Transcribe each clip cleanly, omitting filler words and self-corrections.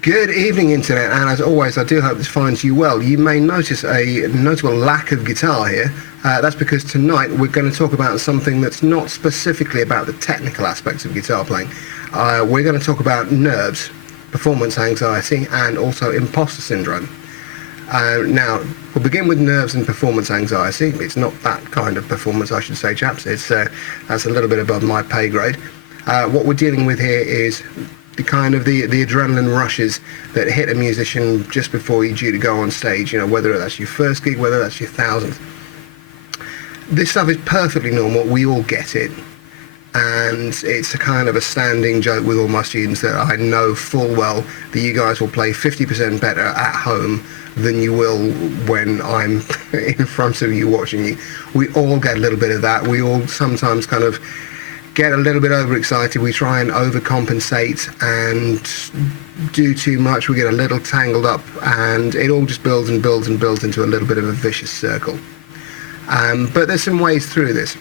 Good evening, Internet, and as always, I do hope this finds you well. You may notice a notable lack of guitar here. That's because tonight we're going to talk about something that's not specifically about the technical aspects of guitar playing. We're going to talk about nerves, performance anxiety, and also imposter syndrome. Now, we'll begin with nerves and performance anxiety. It's not that kind of performance, I should say, chaps. That's a little bit above my pay grade. What we're dealing with here is the adrenaline rushes that hit a musician just before you're due to go on stage, whether that's your first gig, whether that's your 1000th. This stuff is perfectly normal, we all get it, and it's a kind of a standing joke with all my students that I know full well that you guys will play 50% better at home than you will when I'm in front of you watching you. We all get a little bit of that. We all sometimes kind of get a little bit overexcited, we try and overcompensate and do too much, we get a little tangled up, and it all just builds and builds and builds into a little bit of a vicious circle. But there's some ways through this.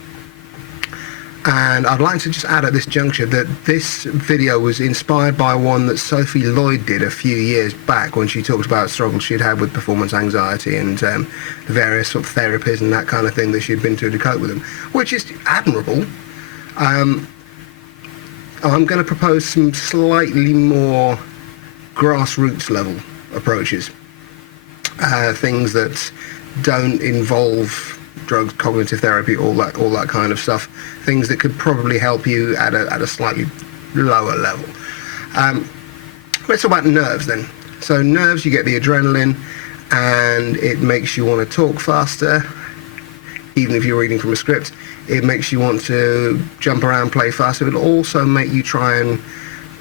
And I'd like to just add at this juncture that this video was inspired by one that Sophie Lloyd did a few years back when she talked about struggles she'd had with performance anxiety and the various sort of therapies and that kind of thing that she'd been through to cope with them, which is admirable. I'm going to propose some slightly more grassroots level approaches, things that don't involve drugs, cognitive therapy, all that kind of stuff, things that could probably help you at a slightly lower level. Let's talk about nerves then. So nerves, you get the adrenaline and it makes you want to talk faster, even if you're reading from a script. It makes you want to jump around, play faster. It'll also make you try and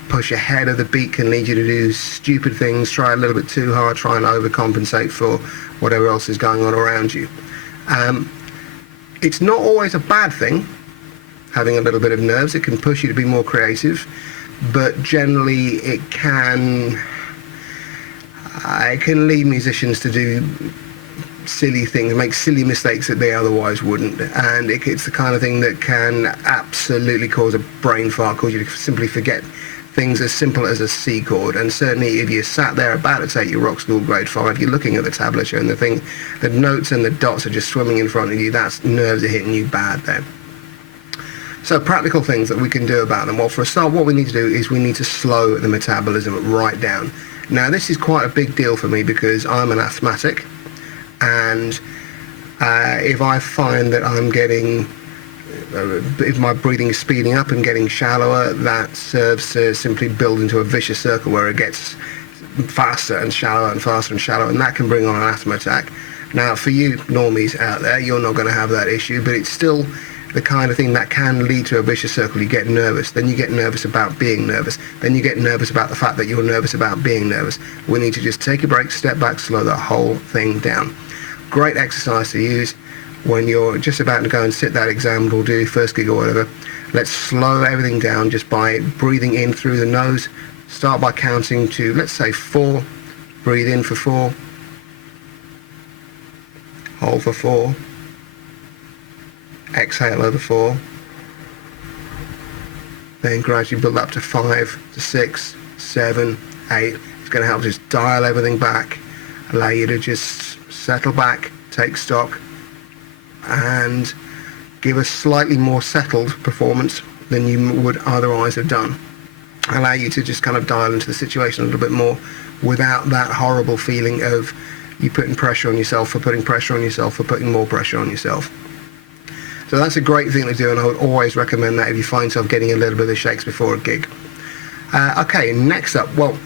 push ahead of the beat, can lead you to do stupid things, try a little bit too hard, try and overcompensate for whatever else is going on around you. It's not always a bad thing, having a little bit of nerves. It can push you to be more creative, but generally it can lead musicians to do silly things, make silly mistakes that they otherwise wouldn't, and it's the kind of thing that can absolutely cause a brain fart, cause you to simply forget things as simple as a C chord. And certainly if you sat there about to take your rock school grade 5, you're looking at the tablature and the notes and the dots are just swimming in front of you, that's nerves are hitting you bad then. So practical things that we can do about them. Well, for a start, what we need to do is we need to slow the metabolism right down. Now this is quite a big deal for me because I'm an asthmatic, and if I find that I'm getting, if my breathing is speeding up and getting shallower, that serves to simply build into a vicious circle where it gets faster and shallower and faster and shallower, and that can bring on an asthma attack. Now for you normies out there, you're not going to have that issue, but it's still the kind of thing that can lead to a vicious circle. You get nervous, then you get nervous about being nervous, then you get nervous about the fact that you're nervous about being nervous. We need to just take a break, step back, slow that whole thing down. Great exercise to use when you're just about to go and sit that exam or do first gig or whatever. Let's slow everything down just by breathing in through the nose. Start by counting to, let's say, 4. Breathe in for 4. Hold for 4. Exhale over 4. Then gradually build up to 5, to 6, 7, 8. It's going to help just dial everything back, allow you to just settle back, take stock, and give a slightly more settled performance than you would otherwise have done. Allow you to just kind of dial into the situation a little bit more without that horrible feeling of you putting pressure on yourself for putting pressure on yourself for putting more pressure on yourself. So that's a great thing to do, and I would always recommend that if you find yourself getting a little bit of the shakes before a gig. Okay, next up, well,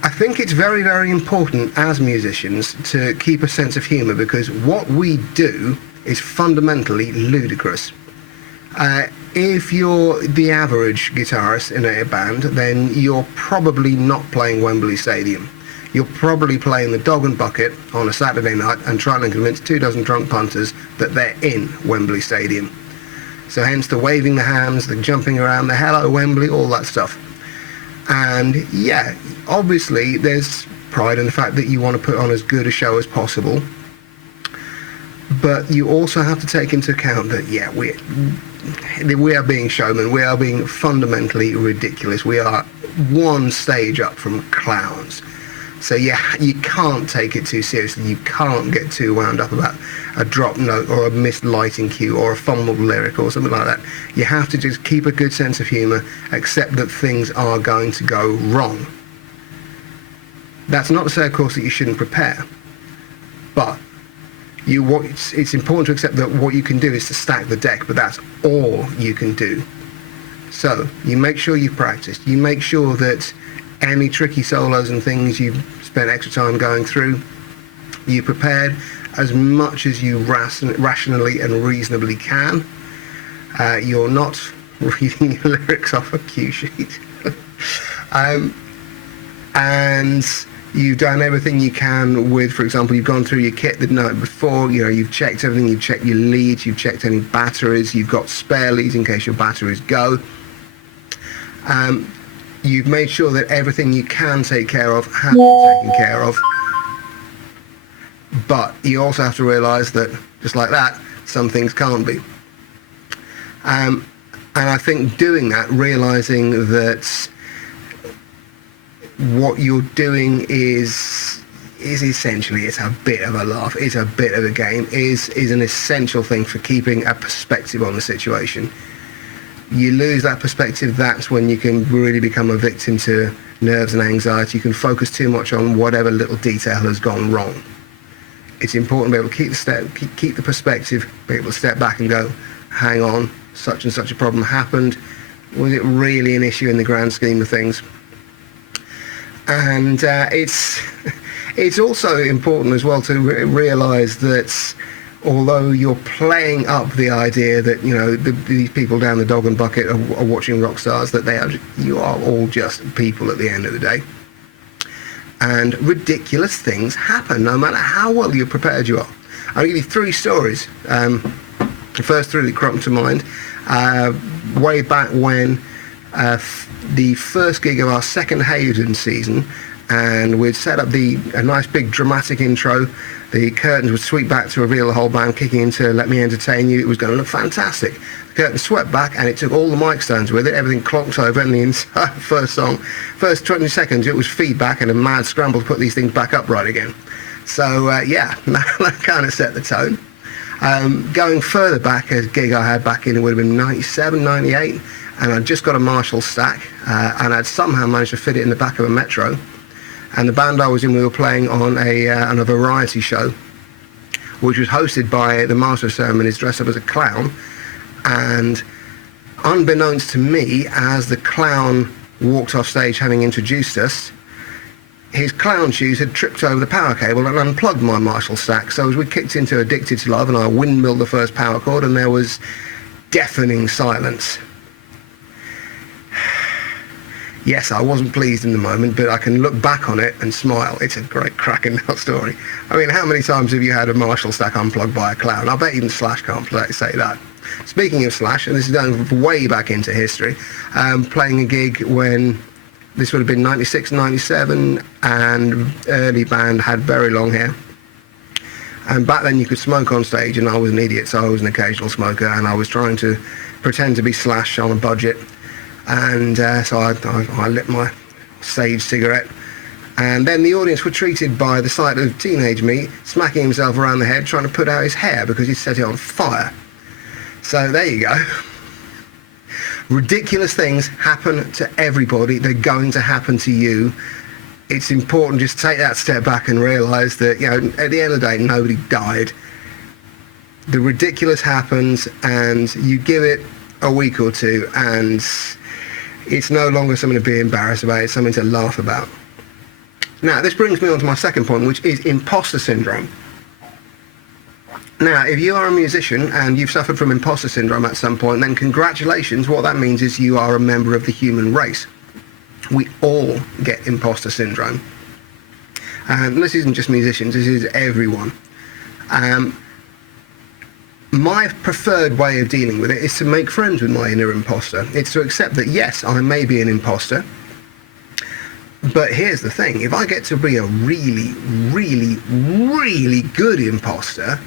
I think it's very, very important as musicians to keep a sense of humour, because what we do is fundamentally ludicrous. If you're the average guitarist in a band, then you're probably not playing Wembley Stadium. You're probably playing the dog and bucket on a Saturday night and trying to convince 24 drunk punters that they're in Wembley Stadium. So hence the waving the hands, the jumping around, the hello Wembley, all that stuff. And yeah, obviously there's pride in the fact that you want to put on as good a show as possible, but you also have to take into account that, yeah, we are being showmen. We are being fundamentally ridiculous. We are one stage up from clowns. So yeah, you can't take it too seriously. You can't get too wound up about a drop note or a missed lighting cue or a fumbled lyric or something like that. You have to just keep a good sense of humour, accept that things are going to go wrong. That's not to say, of course, that you shouldn't prepare, but it's important to accept that what you can do is to stack the deck, but that's all you can do. So you make sure you've practiced. You make sure that any tricky solos and things you've spent extra time going through, you prepared as much as you rationally and reasonably can. You're not reading your lyrics off a cue sheet. And you've done everything you can with, for example, you've gone through your kit the night before, you've checked everything, you've checked your leads, you've checked any batteries, you've got spare leads in case your batteries go. You've made sure that everything you can take care of has been taken care of. But you also have to realise that, just like that, some things can't be. And I think doing that, realising that what you're doing is essentially, it's a bit of a laugh, it's a bit of a game, is an essential thing for keeping a perspective on the situation. You lose that perspective, that's when you can really become a victim to nerves and anxiety. You can focus too much on whatever little detail has gone wrong. It's important to be able to keep the perspective, be able to step back and go, hang on, such and such a problem happened. Was it really an issue in the grand scheme of things? And it's also important as well to realise that although you're playing up the idea that these people down the dog and bucket are watching rock stars, that you are all just people at the end of the day, and ridiculous things happen no matter how well you're prepared you are. I'll give you 3 stories. The first 3 that come to mind, way back when the first gig of our second Hayden season, and we'd set up a nice big dramatic intro. The curtains would sweep back to reveal the whole band kicking into Let Me Entertain You. It was going to look fantastic. The curtains swept back and it took all the mic stands with it. Everything clonked over, and the entire first 20 seconds, it was feedback and a mad scramble to put these things back upright again. So yeah, that kind of set the tone. Going further back, a gig I had back in, it would have been 97, 98, and I'd just got a Marshall stack, and I'd somehow managed to fit it in the back of a Metro. And the band I was in, we were playing on a variety show, which was hosted by the Master of Ceremonies dressed up as a clown. And unbeknownst to me, as the clown walked off stage having introduced us, his clown shoes had tripped over the power cable and unplugged my Marshall stack. So as we kicked into Addicted to Love, and I windmilled the first power chord, and there was deafening silence. Yes, I wasn't pleased in the moment, but I can look back on it and smile. It's a great cracking little story. I mean, how many times have you had a Marshall stack unplugged by a clown? I bet even Slash can't say that. Speaking of Slash, and this is going way back into history, playing a gig when this would have been 96, 97, and early band had very long hair. And back then you could smoke on stage, and I was an idiot, so I was an occasional smoker, and I was trying to pretend to be Slash on a budget. And so I lit my sage cigarette, and then the audience were treated by the sight of teenage me smacking himself around the head trying to put out his hair because he'd set it on fire. So there you go. Ridiculous things happen to everybody. They're going to happen to you. It's important just to take that step back and realise that, at the end of the day, nobody died. The ridiculous happens, and you give it a week or two, and it's no longer something to be embarrassed about, it's something to laugh about. Now, this brings me on to my second point, which is imposter syndrome. Now, if you are a musician and you've suffered from imposter syndrome at some point, then congratulations. What that means is you are a member of the human race. We all get imposter syndrome. And this isn't just musicians, this is everyone. My preferred way of dealing with it is to make friends with my inner imposter. It's to accept that, yes, I may be an imposter, but here's the thing. If I get to be a really, really, really good imposter,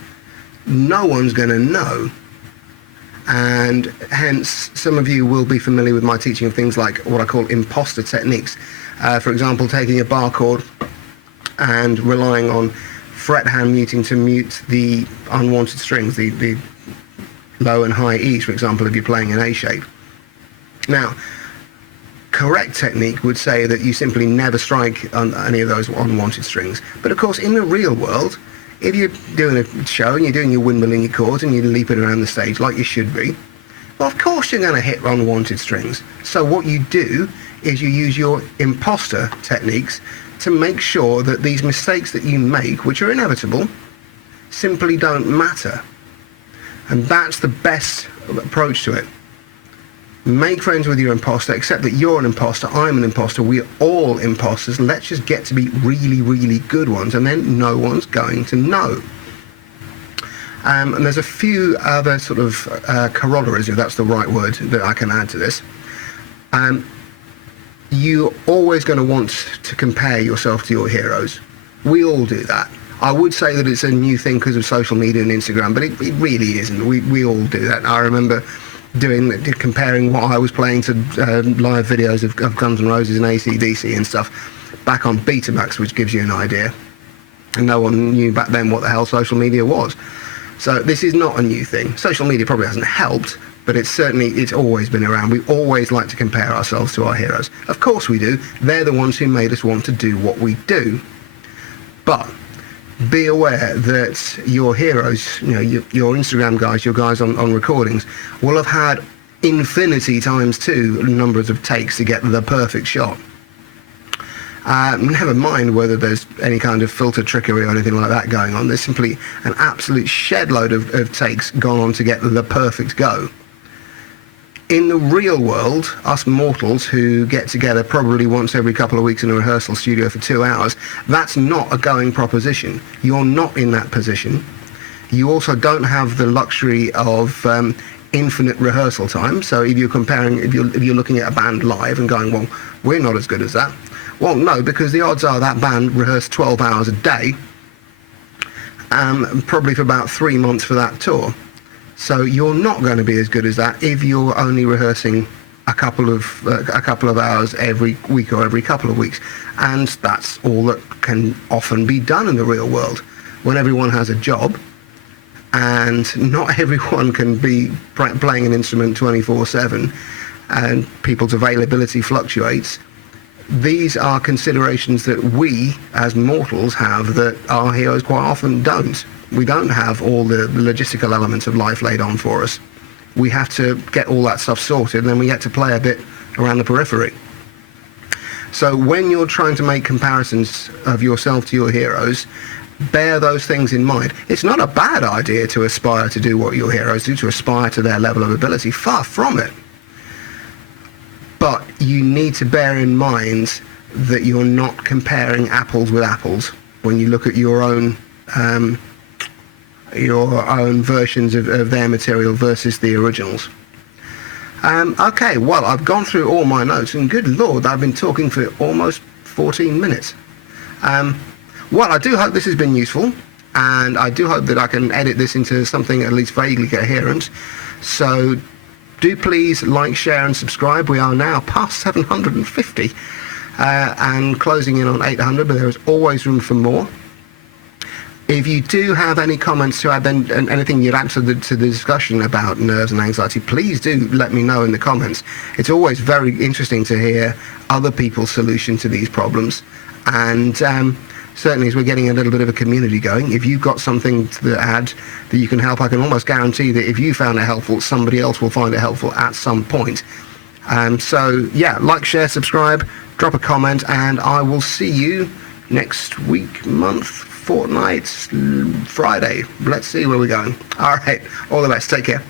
no one's going to know. and hence some of you will be familiar with my teaching of things like what I call imposter techniques. For example, taking a bar chord and relying on fret hand muting to mute the unwanted strings, the low and high E's, for example, if you're playing an A shape. Now, correct technique would say that you simply never strike on any of those unwanted strings. But of course, in the real world, if you're doing a show and you're doing your windmilling your chords and you're leaping around the stage like you should be, well, of course you're going to hit unwanted strings. So what you do is you use your imposter techniques to make sure that these mistakes that you make, which are inevitable, simply don't matter. And that's the best approach to it. Make friends with your imposter, accept that you're an imposter, I'm an imposter, we're all imposters. Let's just get to be really, really good ones, and then no one's going to know. And there's a few other sort of corollaries, if that's the right word, that I can add to this. You're always going to want to compare yourself to your heroes. We all do that. I would say that it's a new thing because of social media and Instagram, but it really isn't. We all do that. I remember comparing what I was playing to live videos of Guns N' Roses and AC/DC and stuff back on Betamax, which gives you an idea. And no one knew back then what the hell social media was. So this is not a new thing. Social media probably hasn't helped, but it's always been around. We always like to compare ourselves to our heroes. Of course we do. They're the ones who made us want to do what we do. But be aware that your heroes, your Instagram guys, your guys on recordings, will have had infinity times 2 numbers of takes to get the perfect shot. Never mind whether there's any kind of filter trickery or anything like that going on. There's simply an absolute shed load of takes gone on to get the perfect go. In the real world, us mortals who get together probably once every couple of weeks in a rehearsal studio for 2 hours, that's not a going proposition. You're not in that position. You also don't have the luxury of infinite rehearsal time. So if you're looking at a band live and going, well, we're not as good as that. Well, no, because the odds are that band rehearsed 12 hours a day, probably for about 3 months for that tour. So you're not going to be as good as that if you're only rehearsing a couple of hours every week or every couple of weeks. And that's all that can often be done in the real world. When everyone has a job, and not everyone can be playing an instrument 24/7, and people's availability fluctuates, these are considerations that we as mortals have that our heroes quite often don't. We don't have all the logistical elements of life laid on for us. We have to get all that stuff sorted, and then we get to play a bit around the periphery. So when you're trying to make comparisons of yourself to your heroes, bear those things in mind. It's not a bad idea to aspire to do what your heroes do, to aspire to their level of ability. Far from it. But you need to bear in mind that you're not comparing apples with apples when you look at your own versions of their material versus the originals. Okay, well, I've gone through all my notes, and good Lord, I've been talking for almost 14 minutes. Well, I do hope this has been useful, and I do hope that I can edit this into something at least vaguely coherent. So do please like, share, and subscribe. We are now past 750 and closing in on 800, but there is always room for more. If you do have any comments to add, then and anything you'd add to the discussion about nerves and anxiety, please do let me know in the comments. It's always very interesting to hear other people's solution to these problems. And certainly as we're getting a little bit of a community going, if you've got something to add that you can help, I can almost guarantee that if you found it helpful, somebody else will find it helpful at some point. So yeah, like, share, subscribe, drop a comment, and I will see you next week, month, fortnight, Friday. Let's see where we're going. All right, all the best. Take care.